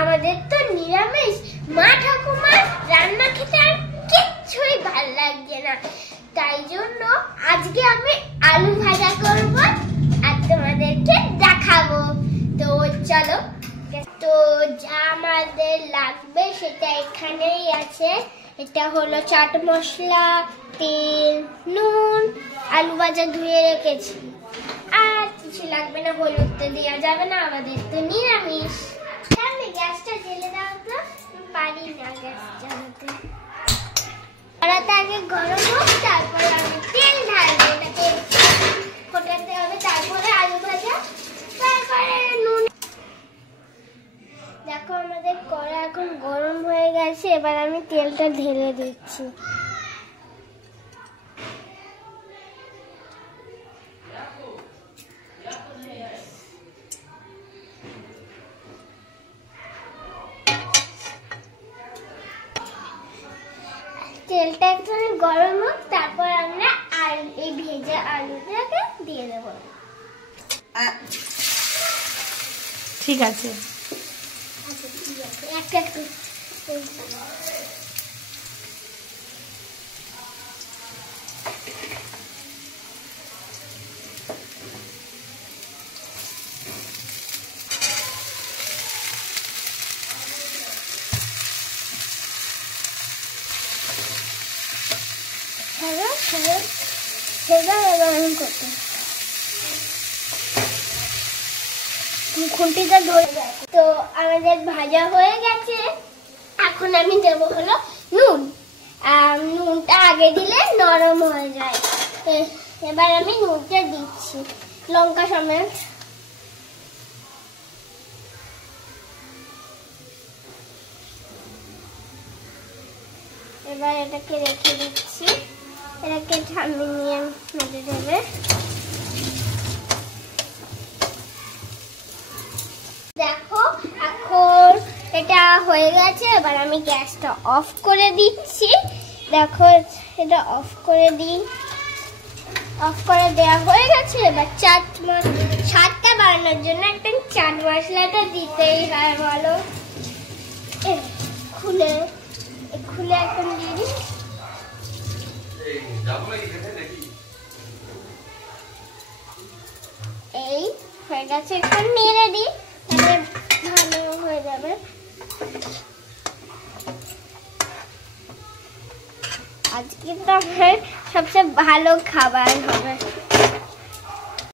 আমাদের তো নিরামিষ, মা ঠাকুমার রান্না খেতে আর কিচ্ছুই ভালো লাগছে না, তাই জন্য আজকে আমি আলু ভাজা করব আর তোমাদেরকে দেখাবো। তো চলো, তো যা আমাদের লাগবে সেটা এখানেই আছে। এটা হলো চাট মশলা, তেল, নুন, আলু ভাজা ধুয়ে রেখেছি, আর কিছু লাগবে না। হলুদ তো দেওয়া যাবে না, আমাদের তো নিরামিষ। তাহলে গ্যাসটা জ্বেলে দাও তো, পারি না গ্যাস জ্বালাতে। কড়াটা আগে গরম হোক, তারপরে আমি তেল ঢালবো, এটাকে ফোটাতে হবে, তারপরে আলু ভাজা, তারপরে নুন। দেখো আমাদের কড়া এখন গরম হয়ে গেছে, এবার আমি তেলটা ঢেলে দিচ্ছি। তেলটা একটু গরম হোক, তারপর আমরা এই ভেজা আলুটাকে দিয়ে দেবো। ঠিক আছে, একটা খুঁটিটা ধরে যায়। তো আমাদের ভাজা হয়ে গেছে, এখন আমি দেব হলো নুন। নুনটা আগে দিলে নরম হয়ে যায়। এবার আমি নুনটা দিচ্ছি লঙ্কা সমেত। এবার এটাকে রেখে দিচ্ছি, এটাকে থামিয়ে মেজে দেবে। দেখো এখন এটা হয়ে গেছে, এবার আমি গ্যাসটা অফ করে দিচ্ছি। দেখো এটা অফ করে দিই, অফ করে দেওয়া হয়ে গেছে। এবার স্বাদটা বাড়ানোর জন্য একটা চাট মশলাটা দিতেই হয়, বলো। খুলে এখন দিয়ে দিই। এই হয়ে গেছে, একটু নেড়ে দিই, তাহলে ভালো হয়ে যাবে। আজকে তো আমার সবচেয়ে ভালো খাবার হবে।